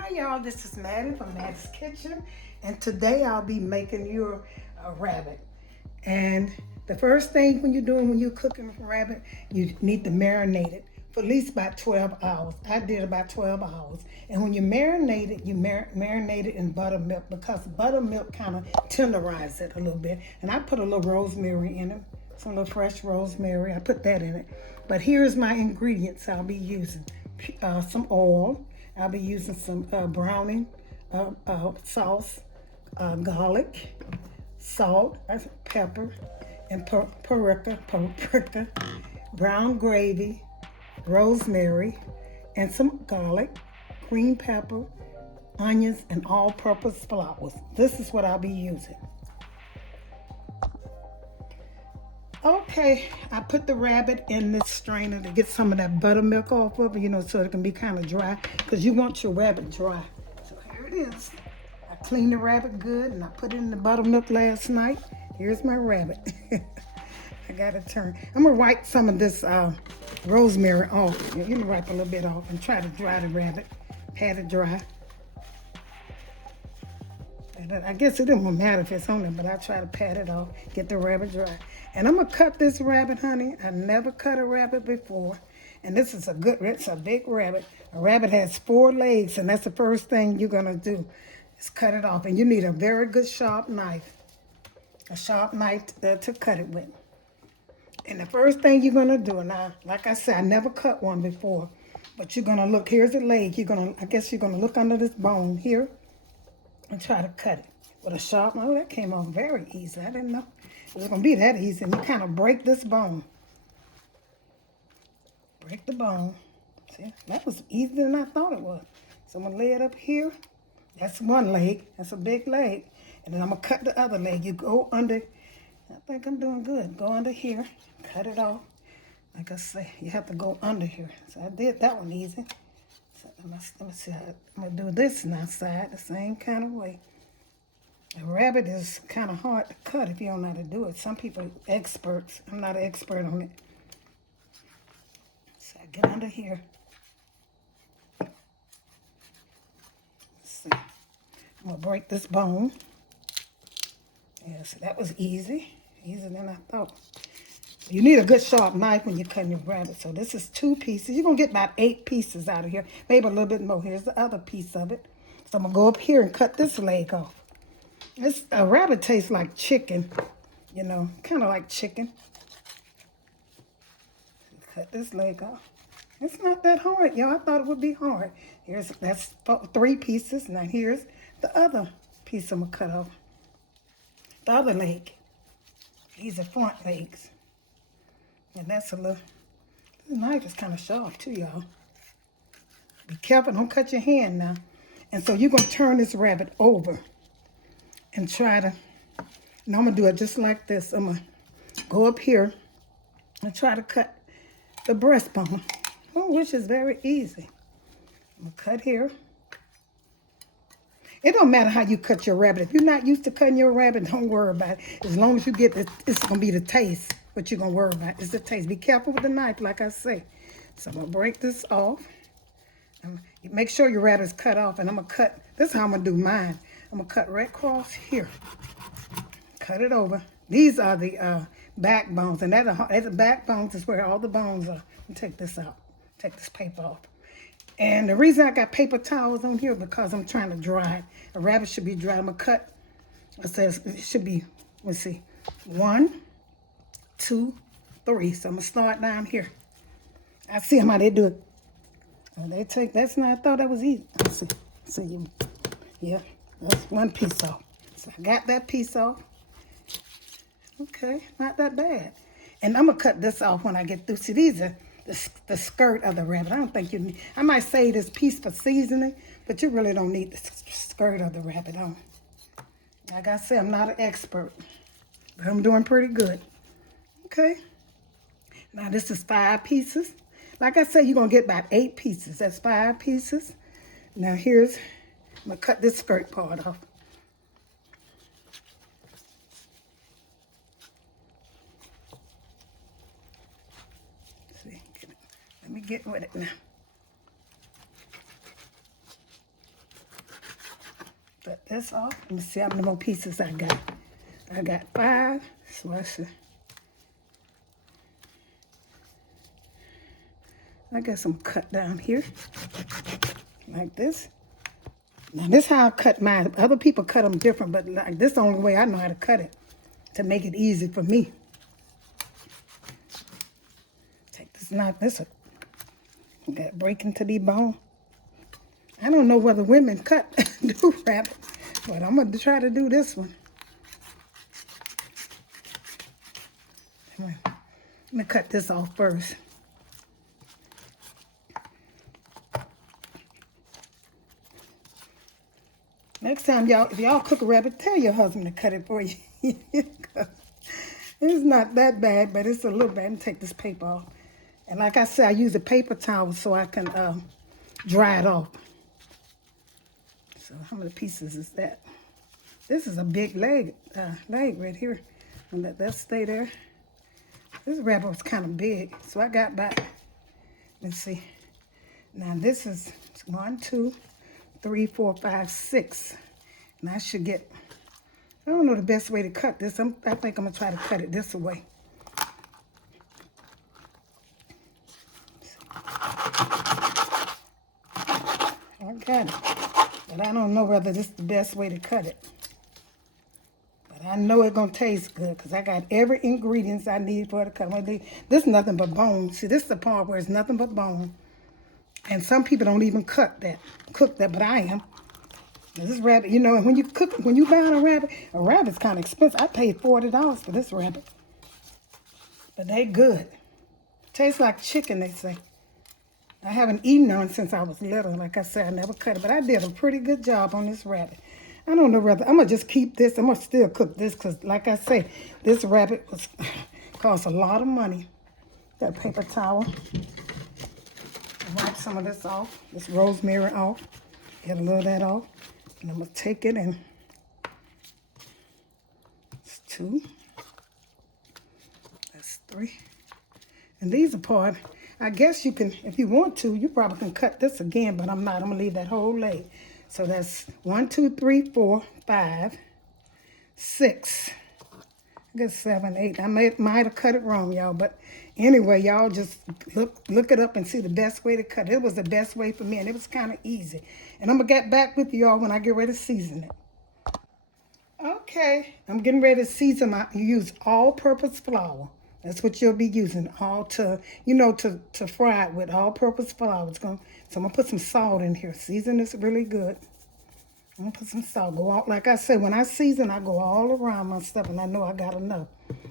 Hi y'all, this is Mattie from Mattie's Kitchen, and today I'll be making you a rabbit. And the first thing when you're cooking rabbit, you need to marinate it for at least about 12 hours. I did about 12 hours. And when you marinate it, you marinate it in buttermilk because buttermilk kind of tenderizes it a little bit. And I put a little rosemary in it, some little fresh rosemary. I put that in it. But here's my ingredients I'll be using. Some oil. I'll be using some browning sauce, garlic, salt, pepper, and paprika, brown gravy, rosemary, and some garlic, green pepper, onions, and all-purpose flour. This is what I'll be using. Okay, I put the rabbit in this strainer to get some of that buttermilk off of it, so it can be kind of dry, because you want your rabbit dry. So here it is. I cleaned the rabbit good, and I put it in the buttermilk last night. Here's my rabbit. I got to turn. I'm going to wipe some of this rosemary off. You can wipe a little bit off and try to dry the rabbit. Pat it dry. I guess it doesn't matter if it's on there, but I try to pat it off, get the rabbit dry. And I'm gonna cut this rabbit, honey. I never cut a rabbit before. And this is it's a big rabbit. A rabbit has 4 legs, and that's the first thing you're gonna do is cut it off. And you need a very good sharp knife. A sharp knife to cut it with. And the first thing you're gonna do, now, like I said, I never cut one before, but you're gonna look, here's the leg. I guess you're gonna look under this bone here and try to cut it with a sharp knife. Oh, that came off very easy. I didn't know it was going to be that easy. And you kind of break this bone. Break the bone. See, that was easier than I thought it was. So I'm going to lay it up here. That's one leg. That's a big leg. And then I'm going to cut the other leg. You go under. I think I'm doing good. Go under here. Cut it off. Like I say, you have to go under here. So I did that one easy. So let me see how I'm going to do this now side the same kind of way. A rabbit is kind of hard to cut if you don't know how to do it. Some people are experts. I'm not an expert on it. So I get under here. Let's see. I'm going to break this bone. Yeah, so that was easy. Easier than I thought. You need a good sharp knife when you're cutting your rabbit. So this is 2 pieces. You're going to get about 8 pieces out of here. Maybe a little bit more. Here's the other piece of it. So I'm going to go up here and cut this leg off. A rabbit tastes like chicken, kind of like chicken. Cut this leg off. It's not that hard, y'all. I thought it would be hard. That's 3 pieces. Now here's the other piece I'm going to cut off. The other leg. These are front legs. And that's this knife is kind of sharp too, y'all. Be careful, don't cut your hand now. And so you're going to turn this rabbit over and try to, and I'm going to do it just like this. I'm going to go up here and try to cut the breastbone, which is very easy. I'm going to cut here. It don't matter how you cut your rabbit. If you're not used to cutting your rabbit, don't worry about it. As long as you get it's going to be the taste. What you're going to worry about is the taste. Be careful with the knife, like I say. So I'm going to break this off. Make sure your rabbit's cut off. And I'm going to cut, this is how I'm going to do mine. I'm going to cut right across here. Cut it over. These are the backbones. And the backbones is where all the bones are. Let me take this out. Take this paper off. And the reason I got paper towels on here because I'm trying to dry it. A rabbit should be dry. I'm going to cut. It says it should be, let's see, 1, 2, 3. So I'm going to start down here. I see how they do it. That's not, I thought that was easy. Let's see. Yeah, that's 1 piece off. So I got that piece off. Okay, not that bad. And I'm going to cut this off when I get through. See, these are the skirt of the rabbit. I don't think you need, I might say this piece for seasoning, but you really don't need the skirt of the rabbit on. Like I said, I'm not an expert, but I'm doing pretty good. Okay. Now this is 5 pieces. Like I said, you're going to get about 8 pieces. That's 5 pieces. Now I'm going to cut this skirt part off. Let me get with it now. this off. Let me see how many more pieces I got. I got 5, so I got some cut down here, like this. Now this is how I cut mine. Other people cut them different, but like this is the only way I know how to cut it to make it easy for me. Take this knife, got it breaking to the bone. I don't know whether women cut do rabbit, but I'm gonna try to do this one. Let me cut this off first. Next time, y'all, if y'all cook a rabbit, tell your husband to cut it for you. It's not that bad, but it's a little bad. Let me take this paper off. And like I said, I use a paper towel so I can dry it off. So how many pieces is that? This is a big leg right here. And let that stay there. This rabbit was kind of big, so I got back. Let's see. Now this is 1, 2, 3, 4, 5, 6. And I should get, I don't know the best way to cut this. I think I'm going to try to cut it this way. I got it. But I don't know whether this is the best way to cut it. But I know it's going to taste good because I got every ingredient I need for it to cut. This is nothing but bone. See, this is the part where it's nothing but bone. And some people don't even cook that, but I am. This rabbit, you know, when you buy a rabbit's kind of expensive. I paid $40 for this rabbit. But they good. Tastes like chicken, they say. I haven't eaten none since I was little. Like I said, I never cut it. But I did a pretty good job on this rabbit. I don't know whether, I'm going to just keep this. I'm going to still cook this because, like I say, this rabbit cost a lot of money. That paper towel. Wipe some of this off. This rosemary off. Get a little of that off. And I'm going to take it and it's 2. That's 3. And these are part, I guess you can, if you want to, you probably can cut this again, but I'm not. I'm going to leave that whole leg. So that's 1, 2, 3, 4, 5, 6. I guess 7, 8. I might have cut it wrong, y'all. But anyway, y'all just look it up and see the best way to cut it. It was the best way for me, and it was kind of easy. And I'm going to get back with y'all when I get ready to season it. Okay, I'm getting ready to season you use all-purpose flour. That's what you'll be using, to fry it with all-purpose flour. So I'm going to put some salt in here. Season this really good. I'm going to put some salt. Go out, like I said, when I season, I go all around my stuff, and I know I got enough.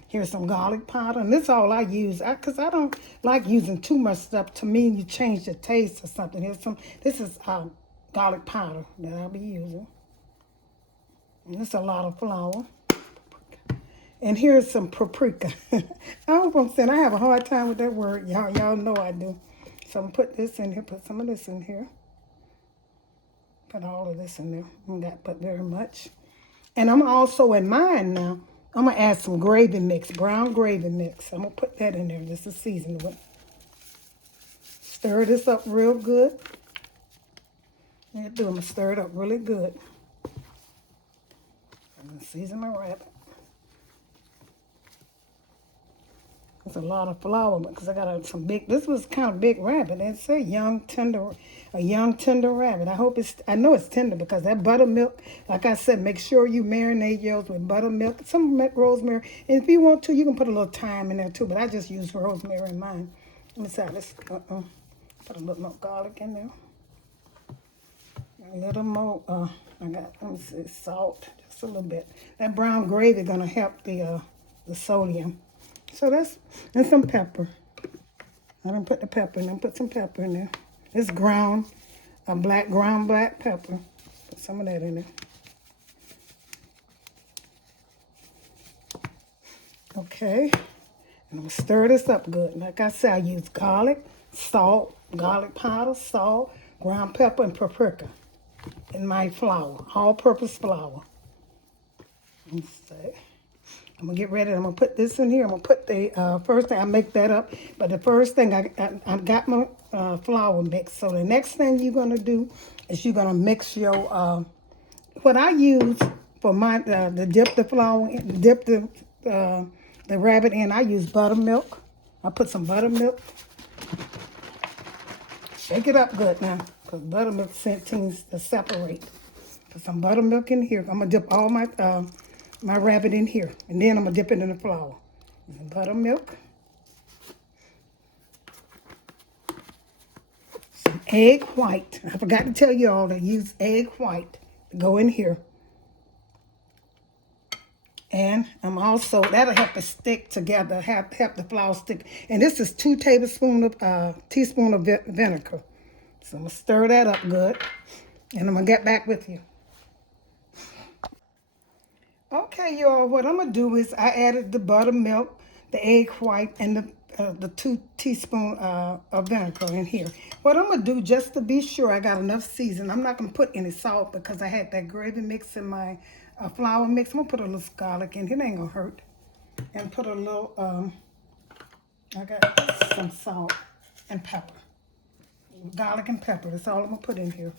Here's some garlic powder, and this is all I use, because I don't like using too much stuff. To me, you change the taste or something. This is garlic powder that I'll be using. And it's a lot of flour. And here's some paprika. I hope I'm saying I have a hard time with that word. Y'all know I do. So I'm going to put this in here, put some of this in here. Put all of this in there. I don't put very much. And I'm also in mine now. I'm going to add some gravy mix, brown gravy mix. I'm going to put that in there just to season it. Stir this up real good. I'm going to stir it up really good. I'm going to season my rabbit. It's a lot of flour because I got some big, this was kind of big rabbit. It's a young tender rabbit. I know it's tender because that buttermilk, like I said, make sure you marinate yours with buttermilk, some rosemary. And if you want to, you can put a little thyme in there too, but I just use rosemary in mine. Let me see how this, put a little more garlic in there. A little more, let me see, salt, just a little bit. That brown gravy gonna help the sodium. So and some pepper. I didn't put the pepper in there. Put some pepper in there. It's ground black pepper. Put some of that in there. Okay. And I'm going to stir this up good. Like I said, I use garlic, salt, garlic powder, salt, ground pepper, and paprika in my flour, all-purpose flour. Let's see. I'm going to get ready. I'm going to put this in here. I'm going to put the first thing. I make that up. But the first thing, I got my flour mixed. So the next thing you're going to do is you're going to mix your what I use for my to dip the flour, dip the rabbit in, I use buttermilk. I put some buttermilk. Shake it up good now, because buttermilk tends to separate. Put some buttermilk in here. I'm gonna dip all my rabbit in here, and then I'm gonna dip it in the flour. Buttermilk. Some egg white. I forgot to tell you all to use egg white to go in here. And I'm also, that'll help it stick together, help the flour stick. And this is 2 tablespoons of teaspoon of vinegar. So I'm gonna stir that up good, and I'm gonna get back with you. Okay, y'all, what I'm gonna do is I added the buttermilk, the egg white, and the 2 teaspoons of vinegar in here. What I'm gonna do, just to be sure I got enough season, I'm not gonna put any salt because I had that gravy mix in my flour mix. I'm gonna put a little garlic in here, it ain't gonna hurt. And put a little, I got some salt and pepper. Garlic and pepper, that's all I'm gonna put in here.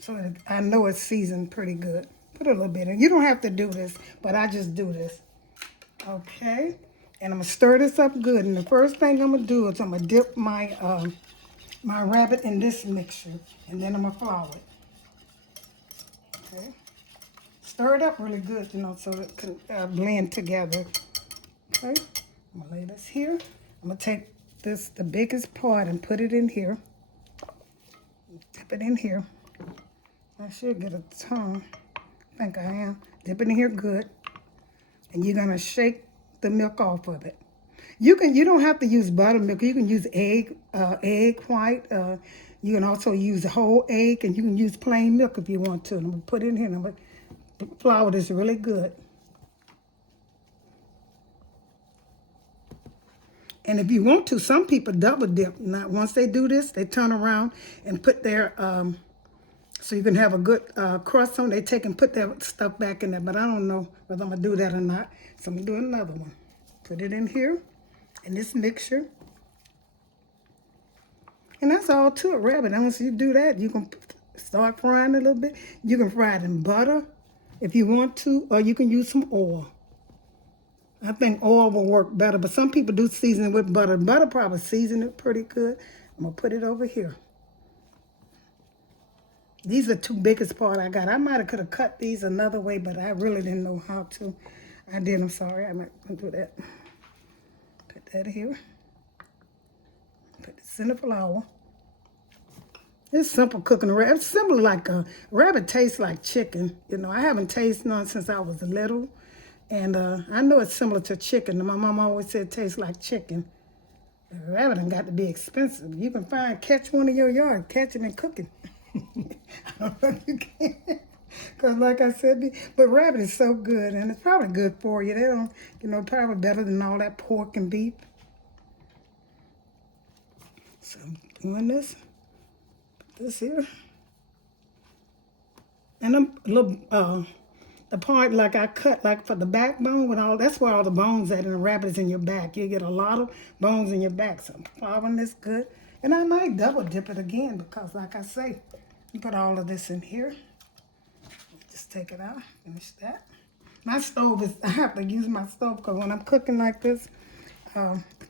So that I know it's seasoned pretty good. Put a little bit in. You don't have to do this, but I just do this. Okay, and I'm gonna stir this up good. And the first thing I'm gonna do is I'm gonna dip my my rabbit in this mixture, and then I'm gonna flour it. Okay, stir it up really good, you know, so it can blend together. Okay, I'm gonna lay this here. I'm gonna take this, the biggest part, and put it in here. Dip it in here. I should get a tongue. I think I am. Dip it in here good. And you're gonna shake the milk off of it. You don't have to use buttermilk. You can use egg white. You can also use a whole egg, and you can use plain milk if you want to. And I'm gonna put it in here. And I'm gonna flour this really good. And if you want to, some people double dip. Now, once they do this, they turn around and put their so you can have a good crust on. They take and put their stuff back in there, but I don't know whether I'm gonna do that or not. So I'm gonna do another one. Put it in here, in this mixture. And that's all to it, rabbit. And once you do that, you can start frying a little bit. You can fry it in butter if you want to, or you can use some oil. I think oil will work better, but some people do season it with butter. Butter probably season it pretty good. I'm gonna put it over here. These are 2 biggest part I got. I might have could have cut these another way, but I really didn't know how to. I did. I'm sorry. I might do that. Put that here. Put this in the flour. It's simple cooking a rabbit. It's similar like a rabbit tastes like chicken. You know, I haven't tasted none since I was little, and I know it's similar to chicken. My mom always said it tastes like chicken. The rabbit done got to be expensive. You can catch one in your yard, catch it and cook it. I don't know if you can. Because like I said, but rabbit is so good, and it's probably good for you. They don't, you know, probably better than all that pork and beef. So I'm doing this. Put this here. And I'm a little, the part like I cut like for the backbone with all, that's where all the bones at in the rabbit is in your back. You get a lot of bones in your back. So I'm flouring this good. And I might double dip it again because like I say, you put all of this in here. Just take it out, finish that. My stove is, I have to use my stove because when I'm cooking like this,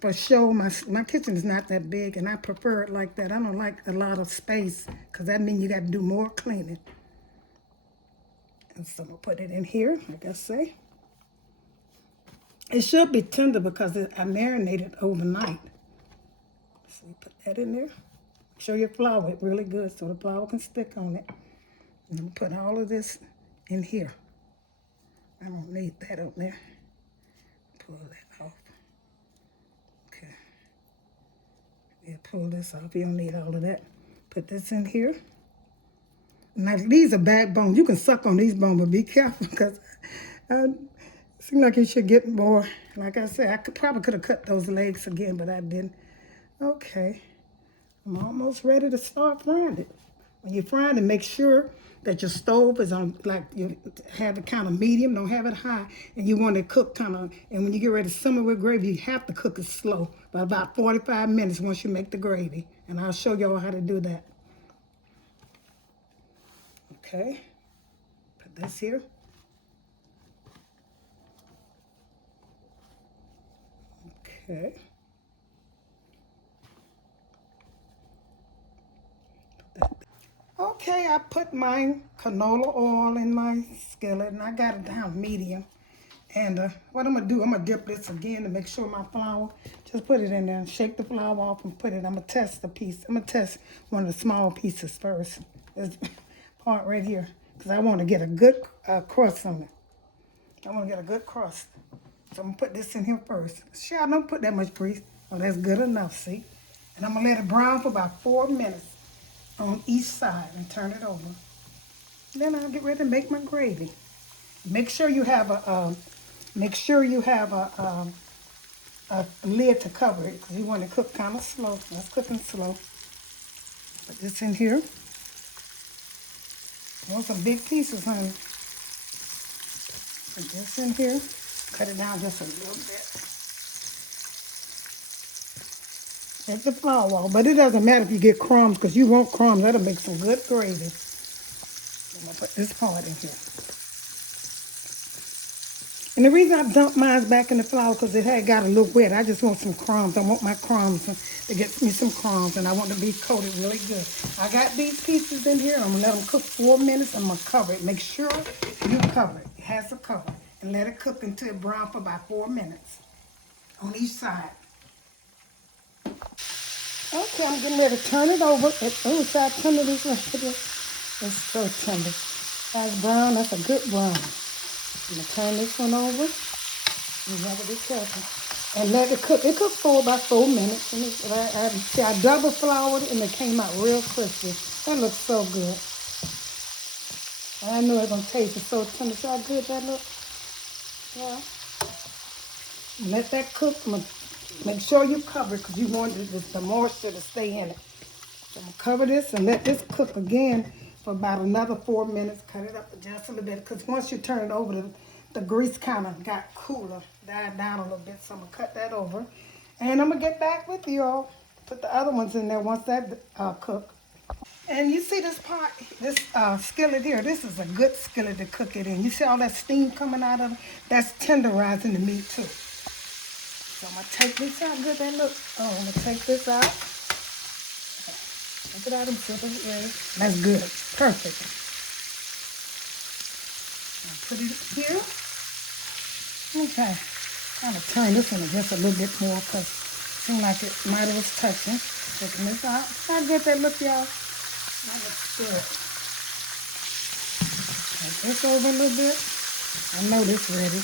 for show, my kitchen is not that big and I prefer it like that. I don't like a lot of space because that means you got to do more cleaning. And so I'm going to put it in here, like I say. It should be tender because I marinated overnight. So you put that in there. Show your flour it really good so the flour can stick on it. And I'm put all of this in here. I don't need that on there. Pull that off. Okay. Yeah, pull this off. You don't need all of that. Put this in here. Now, these are backbones. You can suck on these bones, but be careful because it seems like you should get more. Like I said, probably could have cut those legs again, but I didn't. Okay. I'm almost ready to start frying it. When you're frying it, make sure that your stove is on, like, you have it kind of medium, don't have it high, and you want it cooked kind of, and when you get ready to simmer with gravy, you have to cook it slow, by about 45 minutes once you make the gravy. And I'll show y'all how to do that. Okay, put this here. Okay. Okay, I put my canola oil in my skillet and I got it down medium. And what I'm gonna do, I'm gonna dip this again to make sure my flour, just put it in there and shake the flour off and put it, I'm gonna test the piece. I'm gonna test one of the small pieces first. This part right here, because I want to get a good crust on it. I want to get a good crust. So I'm gonna put this in here first. Sure, I don't put that much grease. Oh, that's good enough, see? And I'm gonna let it brown for about 4 minutes on each side and turn it over. Then I'll get ready to make my gravy. Make sure you have a lid to cover it because you want to cook kind of slow. That's cooking slow. Put this in here. Want some big pieces, honey. Put this in here. Cut it down just a little bit. Take the flour off, but it doesn't matter if you get crumbs because you want crumbs. That'll make some good gravy. I'm gonna put this part in here. And the reason I dumped mine back in the flour because it had got a little wet. I just want some crumbs. I want my crumbs to get me some crumbs, and I want to be coated really good. I got these pieces in here. I'm gonna let them cook 4 minutes. I'm gonna cover it. Make sure you cover it. It has a cover, and let it cook until it brown for about 4 minutes on each side. Okay, I'm getting ready to turn it over. Oh, side tender this one. It's so tender. That's brown. That's a good brown. I'm gonna turn this one over. You have to be careful. And let it cook. It cooked for about 4 minutes. And I double floured it and it came out real crispy. That looks so good. I know it's gonna taste it so tender. See how good that looks? Yeah. Let that cook. Make sure you cover it because you want the moisture to stay in it. So I'm gonna cover this and let this cook again for about another 4 minutes. Cut it up just a little bit because once you turn it over, the grease kind of got cooler, died down a little bit. So I'm gonna cut that over, and I'm gonna get back with you all. Put the other ones in there once that cook. And you see this pot, this skillet here. This is a good skillet to cook it in. You see all that steam coming out of it? That's tenderizing the meat too. So I'm gonna take this out. Good that look. Oh, I'm gonna take this out. Take it out and flip it ready. That's good. Perfect. I'll put it here. Okay. I'm gonna turn this one just a little bit more because it seemed like it might have was touching. Taking this out. How good that look, y'all? That looks good. Take this over a little bit. I know this ready.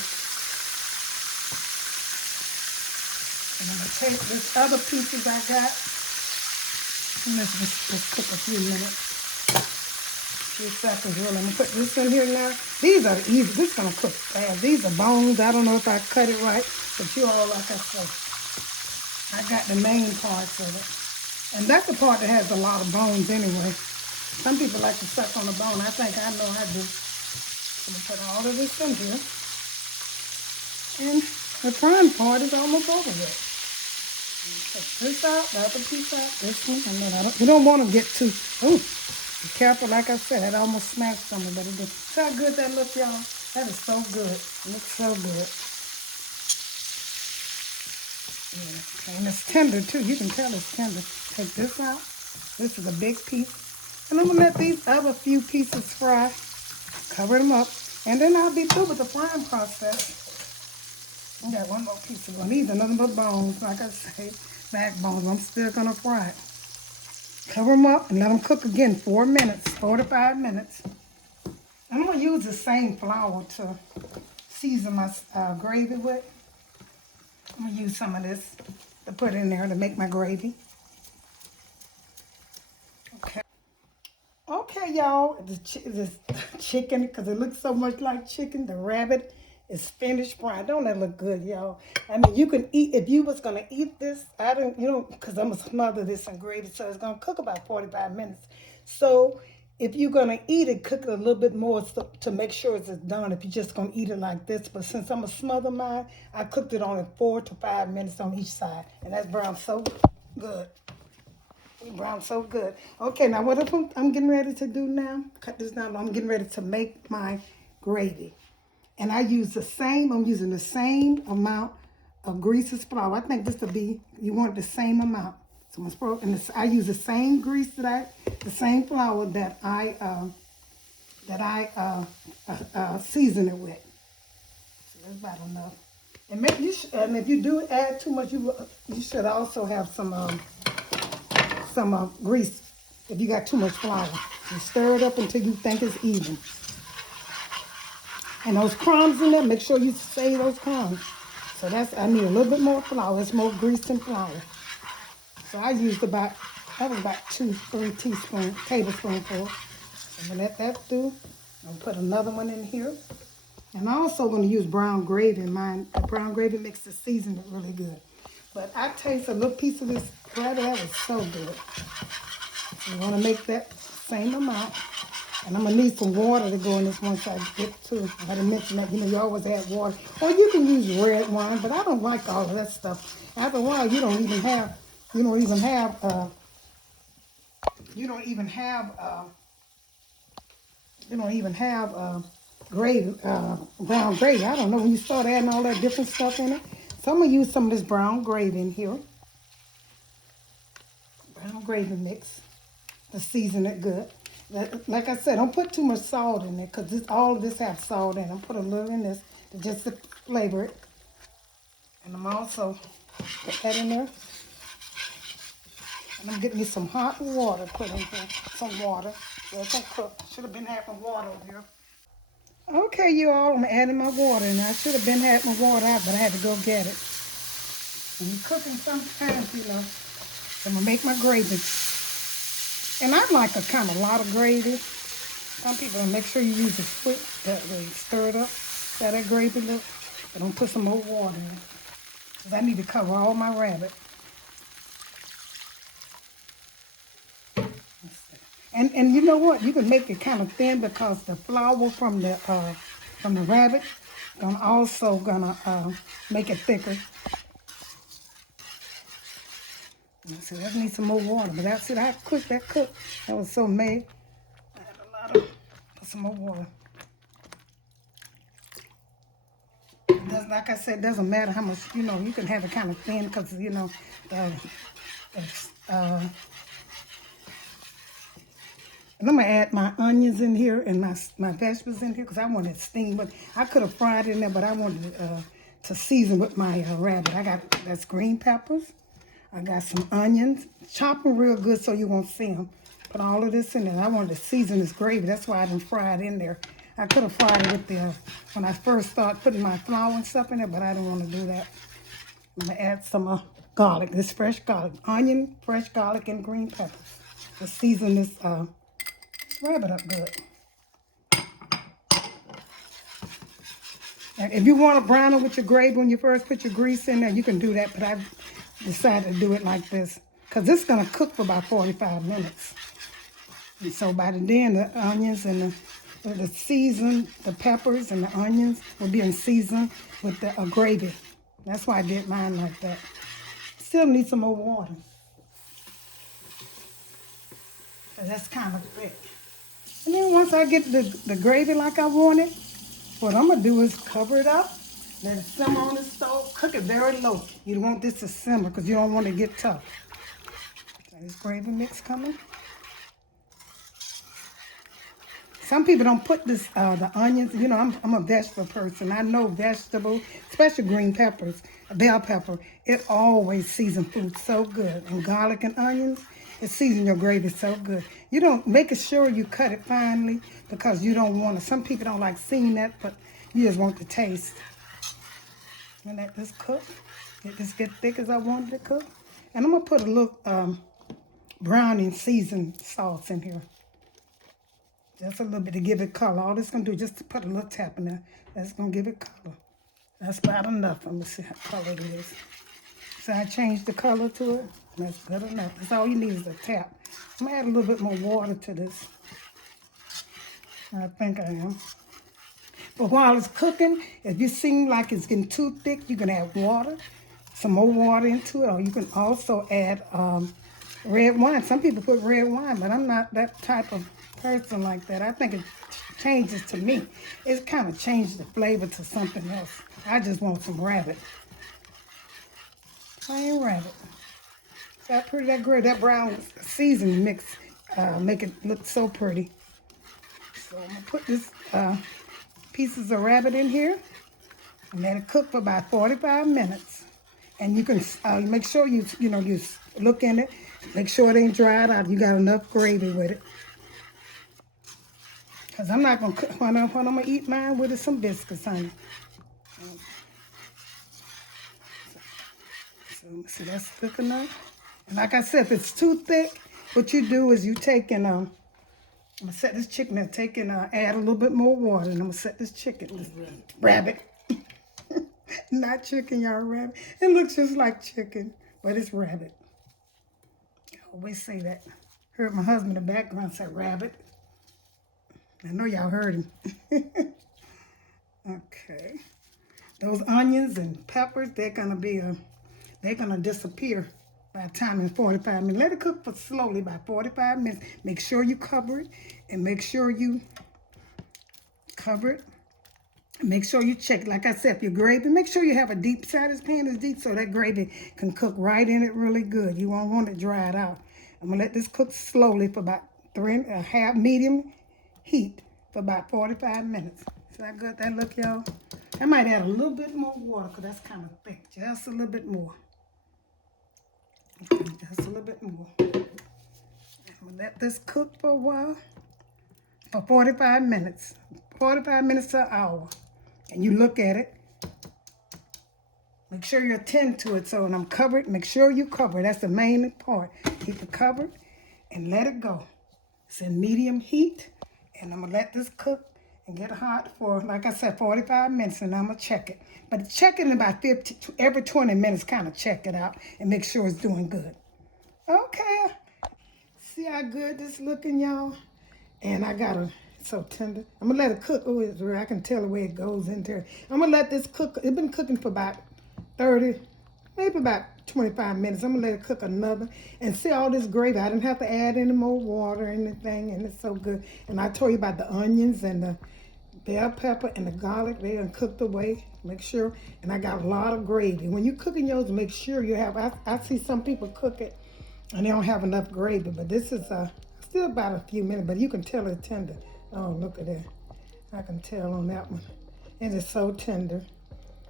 And I'm gonna take this other pieces I got. And let's just cook a few minutes. A few seconds really. I'm gonna put this in here now. These are easy. This is gonna cook fast. These are bones. I don't know if I cut it right, but you all like I said. I got the main parts of it. And that's the part that has a lot of bones anyway. Some people like to suck on the bone. I think I know I do. I'm gonna put all of this in here. And the frying part is almost over with. Take this out, the other piece out, this one, and then you don't want to get too, be careful, like I said, it almost smashed on me, but it did. See how good that looks, y'all? That is so good. It looks so good. Yeah. And it's tender, too. You can tell it's tender. Take this out. This is a big piece. And I'm going to let these other few pieces fry. Cover them up. And then I'll be through with the frying process. I got one more piece of one. These are nothing but bones, like I say, backbones. I'm still gonna fry it. Cover them up and let them cook again 4 minutes, 4 to 5 minutes. I'm gonna use the same flour to season my gravy with. I'm gonna use some of this to put in there to make my gravy. Okay. Okay, y'all. This chicken, because it looks so much like chicken, the rabbit is finished frying. Don't that look good, y'all? I mean, you can eat, if you was going to eat this, because I'm going to smother this in gravy, so it's going to cook about 45 minutes. So if you're going to eat it, cook it a little bit more to make sure it's done if you're just going to eat it like this. But since I'm going to smother mine, I cooked it on 4 to 5 minutes on each side. And that's brown so good. Brown so good. Okay, now what I'm getting ready to do now, cut this down. I'm getting ready to make my gravy. And I'm using the same amount of grease as flour. I think this will be, you want the same amount. So I'm gonna spread, and I use the same grease the same flour that I season it with. So that's about enough. And and if you do add too much, you should also have some grease. If you got too much flour, you stir it up until you think it's even. And those crumbs in there, make sure you save those crumbs. So I need a little bit more flour. It's more grease than flour. So I used about 2-3 tablespoonfuls. I'm gonna let that do. I'll put another one in here. And I'm also gonna use brown gravy in mine. The brown gravy makes the seasoning really good. But I taste a little piece of this rabbit. That was so good. So you wanna make that same amount. And I'm gonna need some water to go in this once I get to. I gotta mention that, you always add water. Or you can use red wine, but I don't like all of that stuff. After a while, you don't even have gravy, brown gravy. I don't know, when you start adding all that different stuff in it. So I'm gonna use some of this brown gravy in here. Brown gravy mix to season it good. Like I said, don't put too much salt in it because all of this has salt in it. I'm put a little in this just to flavor it. And I'm also put that in there. And I'm getting me some hot water put in here. Some water. Should have been having water over here. Okay, you all, I'm adding my water, and I should have been having my water out, but I had to go get it. When you're cooking sometimes, I'm gonna make my gravy. And I like a kind of lot of gravy. Some people make sure you use a foot that way, stir it up, that gravy look. And I'm put some more water in, because I need to cover all my rabbit. And you know what? You can make it kind of thin because the flour from the rabbit gonna make it thicker. So that needs some more water, but that's it. I cooked that cook. That was so made. I had put some more water. Like I said, it doesn't matter how much, you can have it kind of thin because, and I'm going to add my onions in here and my vegetables in here because I want it steamed. But I could have fried it in there, but I wanted to season with my rabbit. That's green peppers. I got some onions. Chop them real good so you won't see them. Put all of this in there. I wanted to season this gravy. That's why I didn't fry it in there. I could have fried it with when I first started putting my flour and stuff in there, but I didn't want to do that. I'm going to add some garlic. This fresh garlic. Onion, fresh garlic, and green peppers. To season this rabbit up good. And if you want to brown it with your gravy when you first put your grease in there, you can do that, but I decided to do it like this because this is going to cook for about 45 minutes. And so by then, the onions and the season, the peppers and the onions will be in season with the gravy. That's why I did mine like that. Still need some more water. That's kind of thick. And then once I get the gravy like I want it, what I'm going to do is cover it up, let it simmer on the stove, cook it very low. You don't want this to simmer because you don't want it to get tough. So this gravy mix coming. Some people don't put the onions. I'm a vegetable person. I know vegetables, especially green peppers, bell pepper, it always seasons food so good. And garlic and onions, it seasons your gravy so good. You don't make sure you cut it finely because you don't want to. Some people don't like seeing that, but you just want the taste. And let this cook. Get thick as I want it to cook. And I'm gonna put a little browning seasoned sauce in here. Just a little bit to give it color. All this gonna do is just to put a little tap in there. That's gonna give it color. That's about enough. Let me see how color it is. So I changed the color to it. That's good enough. That's all you need is a tap. I'm gonna add a little bit more water to this. I think I am. But while it's cooking, if you seem like it's getting too thick, you can add water, some more water into it, or you can also add red wine. Some people put red wine, but I'm not that type of person like that. I think it changes to me. It's kind of changed the flavor to something else. I just want some rabbit. Plain rabbit. That pretty, that great, that brown seasoning mix make it look so pretty. So I'm gonna put this pieces of rabbit in here and let it cook for about 45 minutes. And you can make sure you look in it, make sure it ain't dried out. You got enough gravy with it. Cause I'm not gonna cook when I'm gonna eat mine with some biscuits, honey. So see, that's thick enough. And like I said, if it's too thick, what you do is you take and I'm gonna set this chicken and take and add a little bit more water, and I'm gonna set this chicken, this rabbit. Not chicken, y'all, rabbit. It looks just like chicken, but it's rabbit. I always say that. Heard my husband in the background say rabbit. I know y'all heard him. Okay. Those onions and peppers, they're gonna disappear by the time in 45 minutes. Let it cook for slowly by 45 minutes. Make sure you cover it, and make sure you cover it. Make sure you check, like I said, your gravy, make sure you have a deep side. This pan is deep so that gravy can cook right in it really good. You won't want it dried out. I'm gonna let this cook slowly for about 3.5 medium heat for about 45 minutes. Is that good? That look, y'all? I might add a little bit more water because that's kind of thick. Just a little bit more. Okay, just a little bit more. I'm gonna let this cook for a while, for 45 minutes. 45 minutes to an hour. And you look at it. Make sure you attend to it. So when I'm covered, make sure you cover it. That's the main part. Keep it covered and let it go. It's in medium heat. And I'm going to let this cook and get hot for, like I said, 45 minutes. And I'm going to check it. But check it in about every 20 minutes, kind of check it out and make sure it's doing good. Okay. See how good this looking, y'all? And I got it's so tender. I'm going to let it cook. Oh, it's real. I can tell the way it goes in there. I'm going to let this cook. It's been cooking for about 30, maybe about 25 minutes. I'm going to let it cook another. And see all this gravy. I didn't have to add any more water or anything. And it's so good. And I told you about the onions and the bell pepper and the garlic. They done cooked away. Make sure. And I got a lot of gravy. When you're cooking yours, make sure you have. I see some people cook it and they don't have enough gravy. But this is still about a few minutes. But you can tell it's tender. Oh, look at that. I can tell on that one. It is so tender.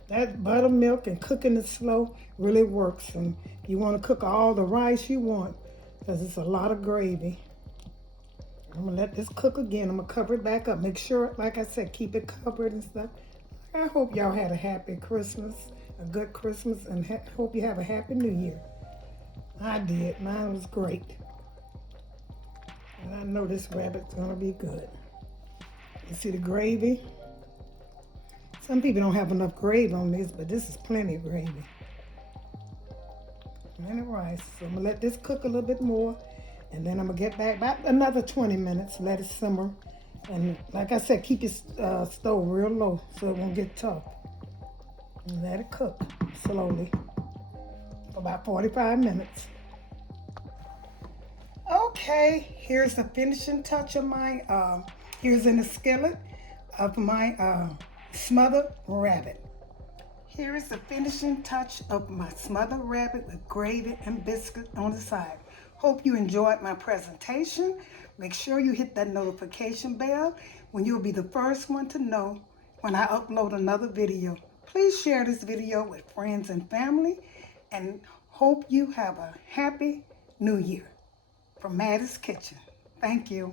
That buttermilk and cooking it slow really works. And you want to cook all the rice you want because it's a lot of gravy. I'm going to let this cook again. I'm going to cover it back up. Make sure, like I said, keep it covered and stuff. I hope y'all had a happy Christmas, a good Christmas, and hope you have a happy New Year. I did. Mine was great. And I know this rabbit's going to be good. You see the gravy? Some people don't have enough gravy on this, but this is plenty of gravy. And the rice. So I'm going to let this cook a little bit more. And then I'm going to get back about another 20 minutes. Let it simmer. And like I said, keep your stove real low so it won't get tough. And let it cook slowly for about 45 minutes. Okay, here's the finishing touch of my, here's in the skillet of my smothered rabbit. Here is the finishing touch of my smothered rabbit with gravy and biscuit on the side. Hope you enjoyed my presentation. Make sure you hit that notification bell when you'll be the first one to know when I upload another video. Please share this video with friends and family, and hope you have a happy New Year from Mattie's Kitchen. Thank you.